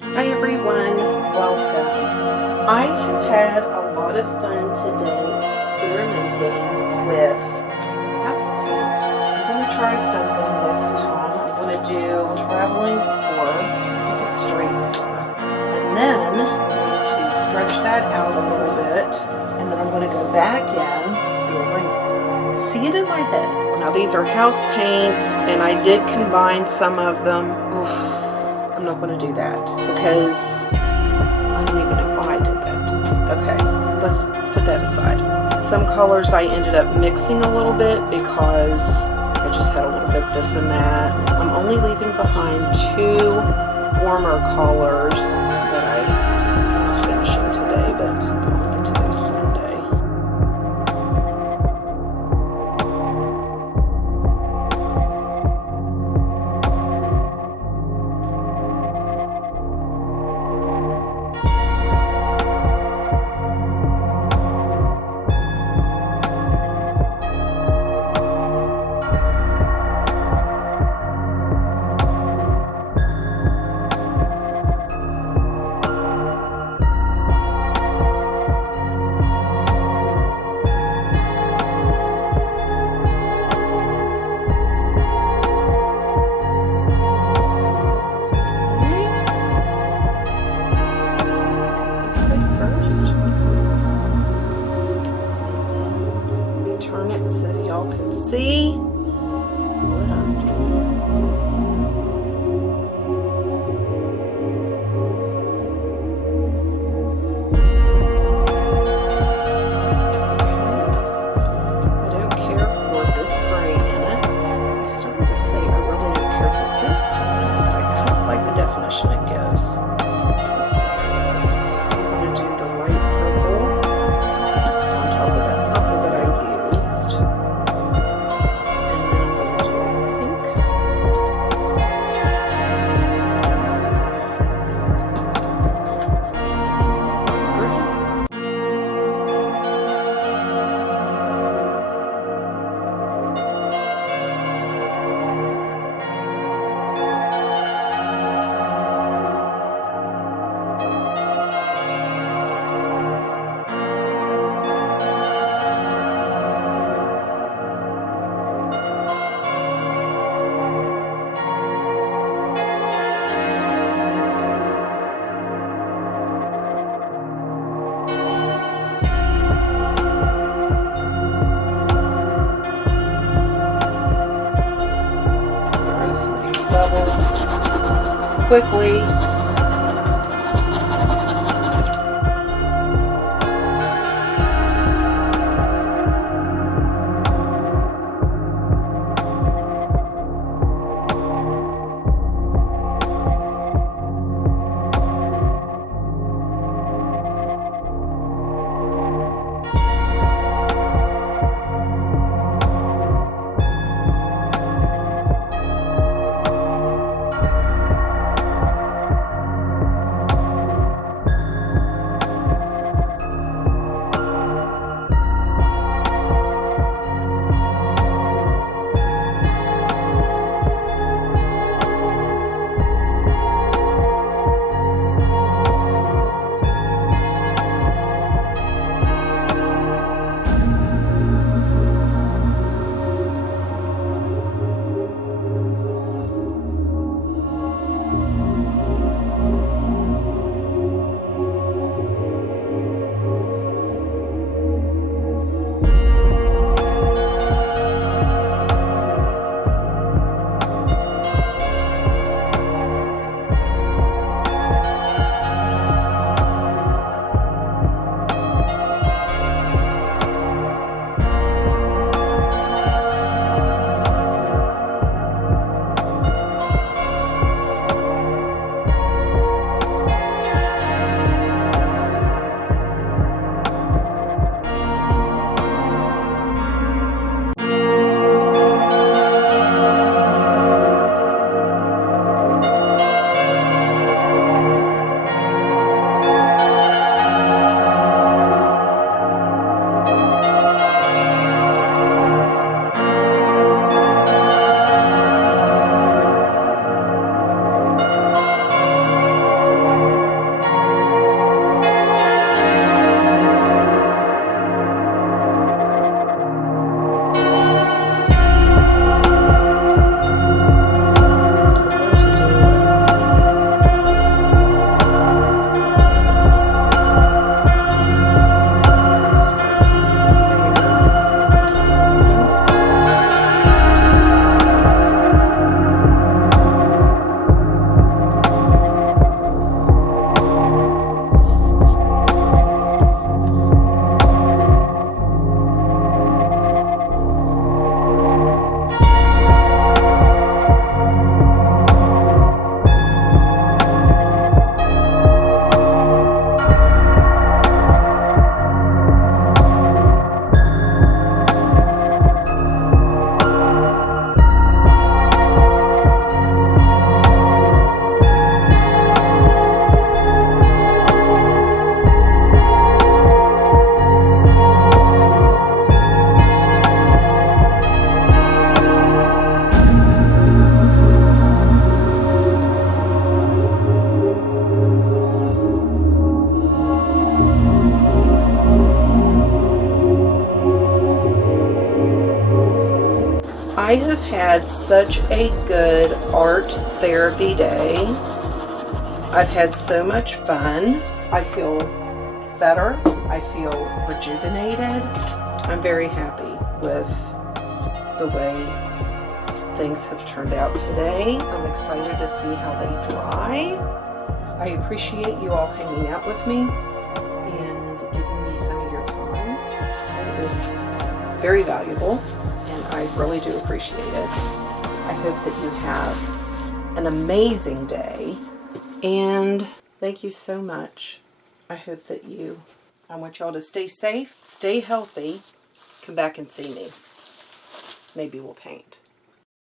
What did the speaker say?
Hi everyone, welcome. I have had a lot of fun today experimenting with house paint. I'm going to try something this time. I'm going to do traveling pour with a straight pour. And then I'm going to stretch that out a little bit. And then I'm going to go back in, do a ring pour. See it in my head. Now these are house paints and I did combine some of them. Oof. I'm not going to do that because I don't even know why I did that. Okay, let's put that aside. Some colors I ended up mixing a little bit because I just had a little bit of this and that. I'm only leaving behind two warmer colors that I'm finishing today, but I'll get to those Sunday. Turn it so y'all can see what I'm doing. I don't care for this gray in it. I started to say I really don't care for this color in it, but I kind of like the definition it gives. Let's look at this. I'm going to do the light purple on top of that purple that I used. And then I'm going to do the pink. Some of these bubbles quickly. I have had such a good art therapy day. I've had so much fun. I feel better. I feel rejuvenated. I'm very happy with the way things have turned out today. I'm excited to see how they dry. I appreciate you all hanging out with me and giving me some of your time. It was very valuable, and I really do appreciate it. I hope that you have an amazing day, and thank you so much. I hope that I want y'all to stay safe, stay healthy, come back and see me. Maybe we'll paint.